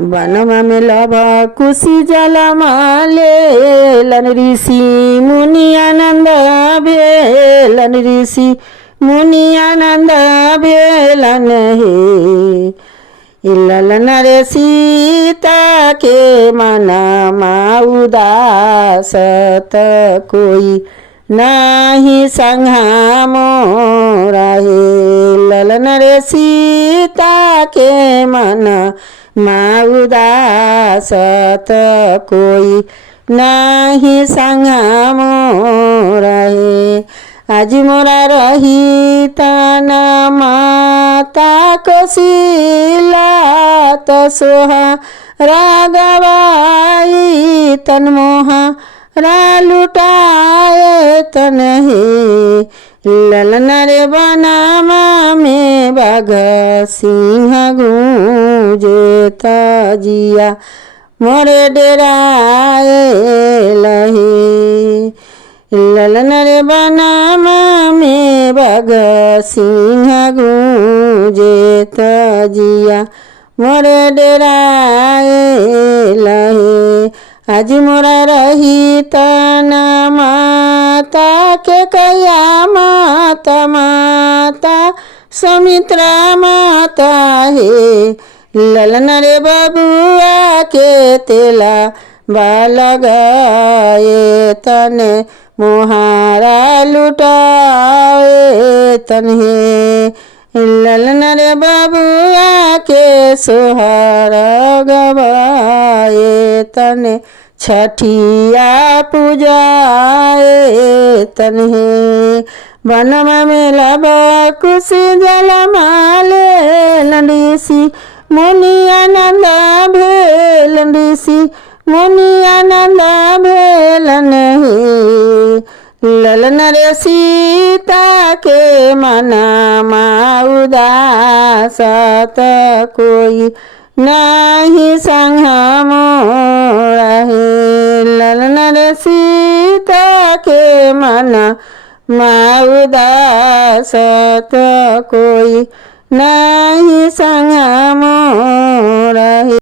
वनमा में लभ कुशी जलमा लेलन ऋषि मुनि आनंद भेलन ऋषि मुनि आनंद भेलन हे ललन रे सीता के मनमा उदास त कोई नाही संघा मोरा हे ललन रे सीता के मन मा उदास त कोई नाही संघा मोरा हे आज मोरा रही तना माता कोशिला त सोहा रागवाई तन मोहा रा लुटाए तन हे ललन रे बनामा में बाघ सिंह गूंजे तजिया मोरे डेराए लहे ललन रे बनामा में बाघ सिंह गूंजे तजिया मोरे डेराए लहे आज मोरा रही तना माता के कया माता माता सुमित्रा माता हे ललन रे बबुआ के तेला बाल गए तने मोहारा लुटाए तन हे ललन रे बबुआ के सोहर गवाए तने छठिया पूजाए तन हे वनमा में लब कुशी जलमा लेलन ऋषि मुनि आनंद भेलन ऋषि मुनि आनंद भेलन हे ललन रे सीता के मनमा उदास त कोई नाही संघा मोरा हे ललन रे सीता के मनमा उदास त कोई नाही संघा मोरा हे।